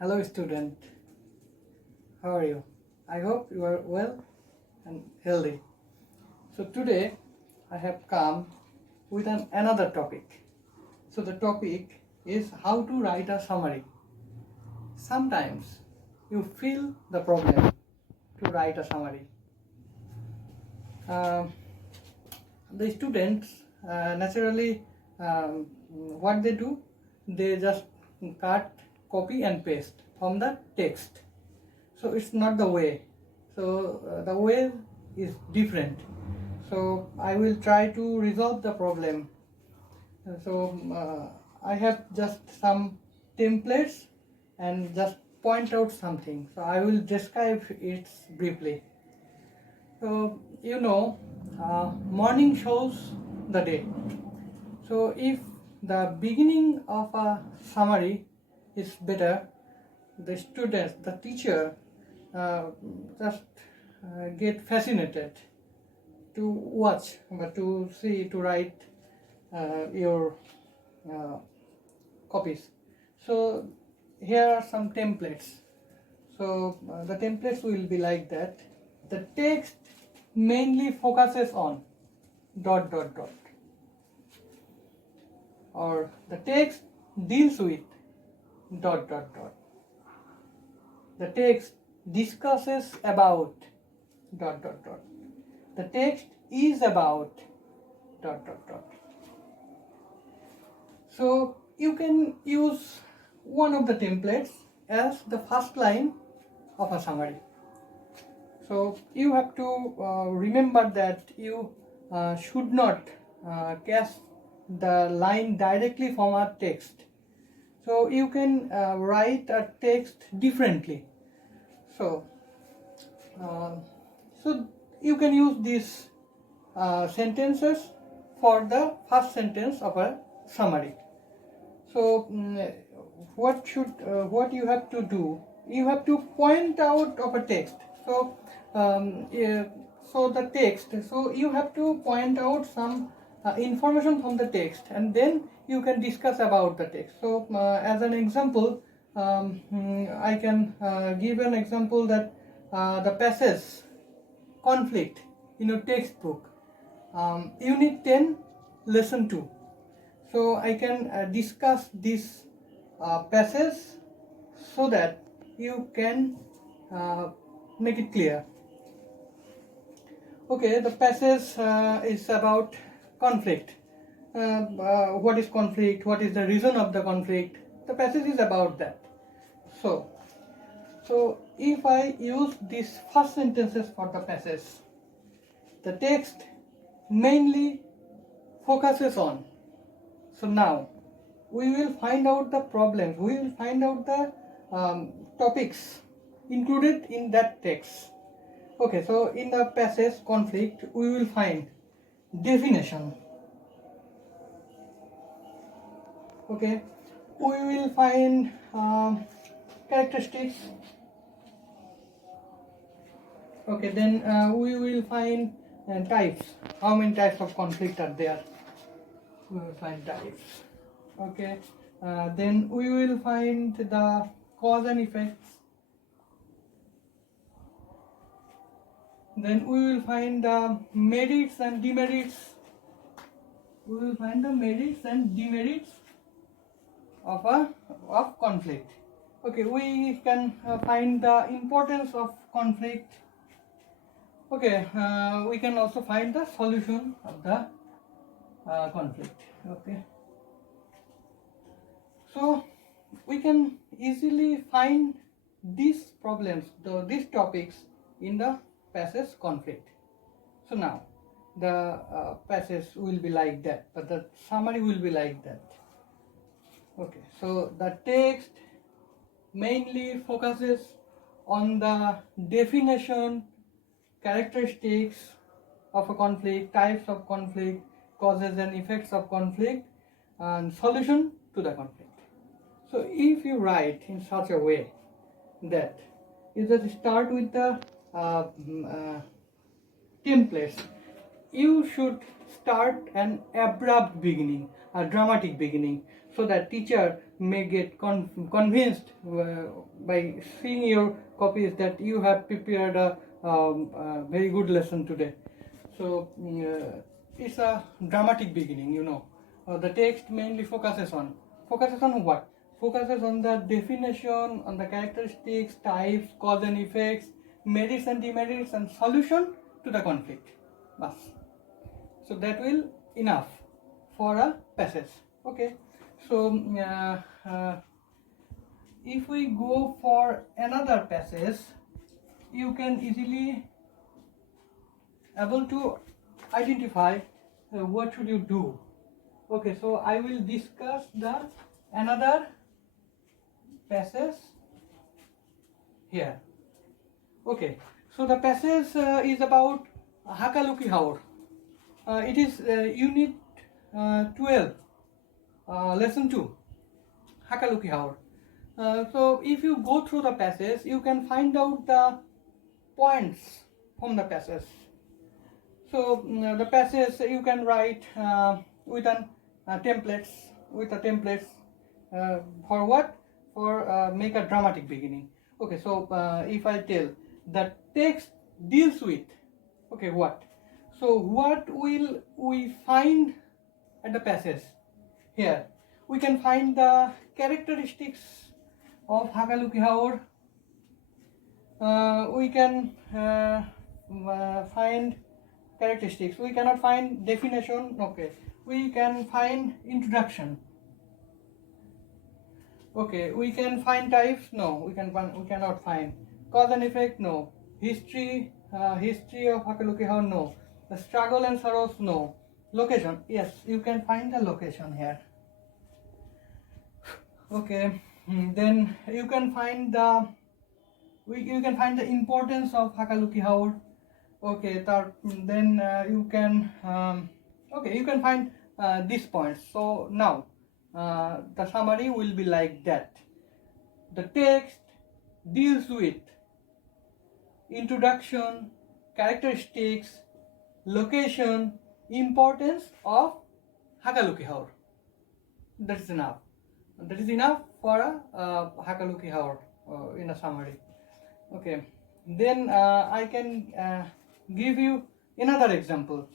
Hello student, how are you? I hope you are well and healthy. So today I have come with another topic. So the topic is how to write a summary. Sometimes you feel the problem to write a summary. Uh, the students naturally what they do, they just cut, copy and paste from the text. So it's not the way. So the way is different. So I will try to resolve the problem. So I have just some templates and just point out something. So I will describe it briefly. So morning shows the day. So if the beginning of a summary is better, the students, the teacher just get fascinated to watch, but to see, to write your copies. So here are some templates. So the templates will be like that. The text mainly focuses on ... or the text deals with ... the text discusses about ... the text is about ... So you can use one of the templates as the first line of a summary. So you have to remember that you should not cast the line directly from a text. So you can write a text differently. So you can use these sentences for the first sentence of a summary. So what you have to do? You have to point out of a text. So so the text. So you have to point out some information from the text, and then you can discuss about the text. So as an example, I can give an example that the passage conflict in your textbook, unit 10, lesson 2. So I can discuss this passage so that you can make it clear. Okay, the passage is about conflict. What is conflict? What is the reason of the conflict? The passage is about that. So if I use these first sentences for the passage, the text mainly focuses on. So now we will find out the problems, we will find out the topics included in that text. Okay, so in the passage conflict, we will find definition. Okay, we will find characteristics. Okay, then we will find types. How many types of conflict are there? We will find types. Okay, then we will find the cause and effects. Then we will find the merits and demerits. We will find the merits and demerits of conflict. Okay, we can find the importance of conflict. Okay, we can also find the solution of the conflict. Okay, so we can easily find these problems, these topics in the passage conflict. So now the passage will be like that, but the summary will be like that. Okay, so the text mainly focuses on the definition, characteristics of a conflict, types of conflict, causes and effects of conflict, and solution to the conflict. So if you write in such a way that you just start with the templates, you should start an abrupt beginning, a dramatic beginning, so that teacher may get convinced by seeing your copies that you have prepared a very good lesson today. So it's a dramatic beginning, you know. The text mainly focuses on what? Focuses on the definition, on the characteristics, types, cause and effects, merits and demerits, and solution to the conflict. Bas. So that will enough for a passage. Okay. So if we go for another passage, you can easily able to identify what should you do. Okay, so I will discuss the another passage here. Okay, so the passage is about Hakaluki Haur. It is unit 12, lesson 2, Hakaluki Haur. So if you go through the passage, you can find out the points from the passage. So the passage you can write with a templates for what? For make a dramatic beginning. Okay, so if I tell the text deals with, okay, what? So what will we find at the passage? Here we can find the characteristics of Hakaluki Haur. We can find characteristics. We cannot find definition. Okay, we can find introduction. Okay, we can find types. No, we cannot find cause and effect. No, history of Hakaluki Haur. No, the struggle and sorrows. No, location. Yes, you can find the location here. Okay, then you can find the importance of Hakaluki Haur. Okay, then you can find these points. So now the summary will be like that. The text deals with introduction, characteristics, location, importance of Hakaluki Haur. That is enough. That is enough for a Hakaluki Haur in a summary. Okay, then I can give you another example.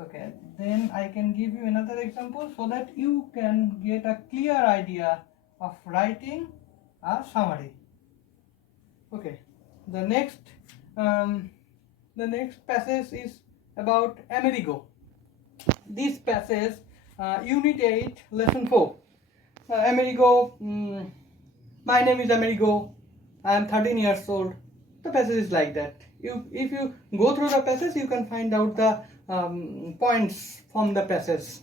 Okay, then I can give you another example so that you can get a clear idea of writing a summary. Okay, the next passage is about Amerigo. This passage, unit 8, lesson 4. Amerigo, my name is Amerigo, I am 13 years old. The passage is like that. If you go through the passage, you can find out the points from the passage.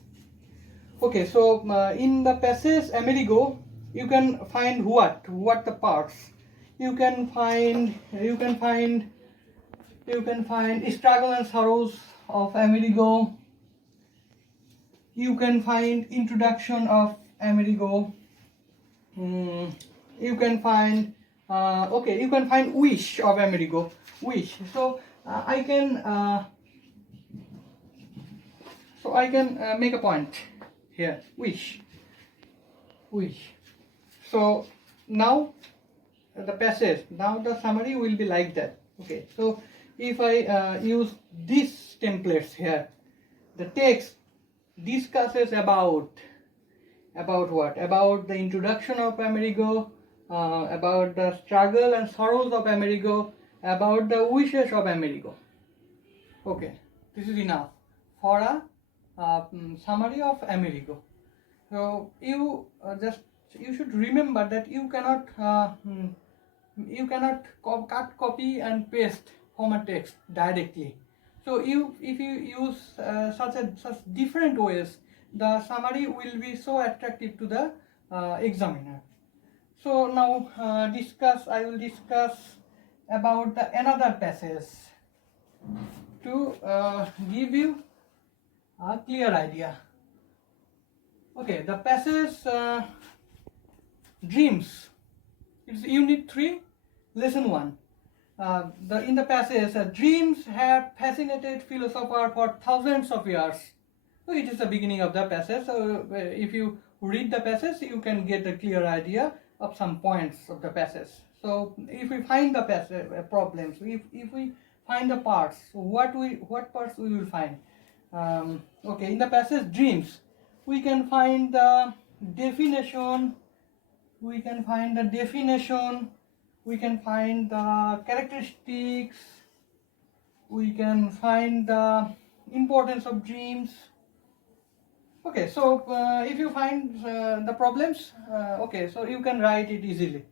Okay, so in the passage Amerigo, you can find what the parts. You can find struggle and sorrows of Amerigo. You can find introduction of Amerigo. You can find wish of Amerigo. Wish. So I can make a point here. Wish. So now the summary will be like that. Okay. So if I use these templates here, the text discusses about what? About the introduction of Amerigo, about the struggle and sorrows of Amerigo, about the wishes of Amerigo. Okay, this is enough for a summary of Amerigo. So you should remember that you cannot cut, copy and paste from a text directly. So if you use such different ways, the summary will be so attractive to the examiner. So now I will discuss about another passage to give you a clear idea. Okay, the passage Dreams. It's unit 3, lesson 1. In the passage, dreams have fascinated philosophers for thousands of years. So it is the beginning of the passage. So if you read the passage, you can get a clear idea of some points of the passage. So if we find the passage problems, if we find the parts, what parts we will find? Okay, in the passage dreams, we can find the definition, we can find the characteristics, we can find the importance of dreams. Okay, so if you find the problems, okay, so you can write it easily.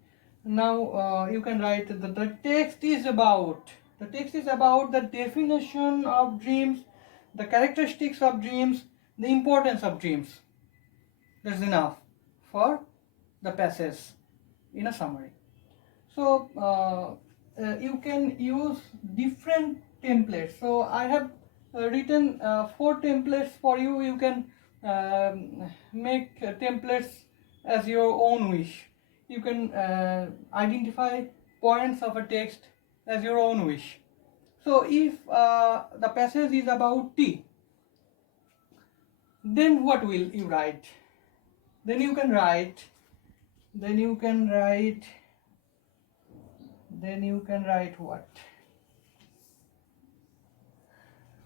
Now you can write the text is about the definition of dreams, the characteristics of dreams, the importance of dreams. That's enough for the passage in a summary. So you can use different templates. So I have written 4 templates for you. You can make templates as your own wish. You can identify points of a text as your own wish. So if the passage is about tea, then what will you write? Then you can write what?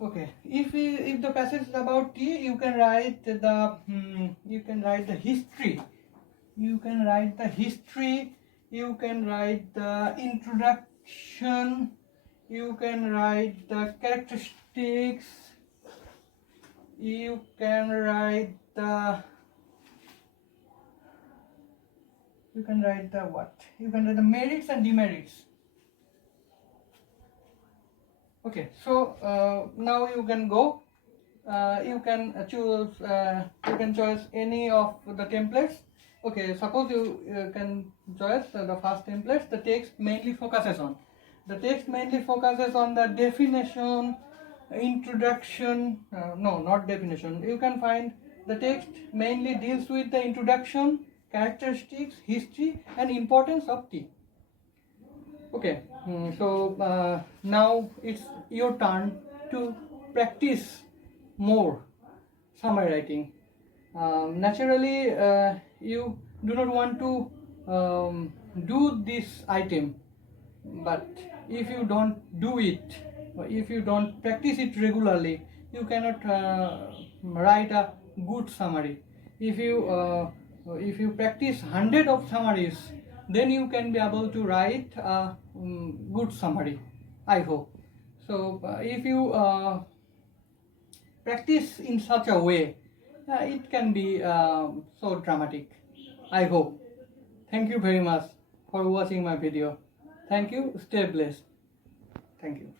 Okay, if the passage is about tea, you can write the history. You can write the history. You can write the introduction. You can write the characteristics. You can write the what? You can write the merits and demerits. Okay, so now you can go. You can choose. You can choose any of the templates. Okay, suppose you can choose the first template. The text mainly focuses on the definition, introduction. No, not definition. You can find the text mainly deals with the introduction, characteristics, history, and importance of tea. Okay, so now it's your turn to practice more summary writing. Naturally, you do not want to do this item, but if you don't do it, or if you don't practice it regularly, you cannot write a good summary. If you practice 100 of summaries, then you can be able to write a good summary, I hope. So if you practice in such a way, it can be so dramatic, I hope. Thank you very much for watching my video. Thank you. Stay blessed. Thank you.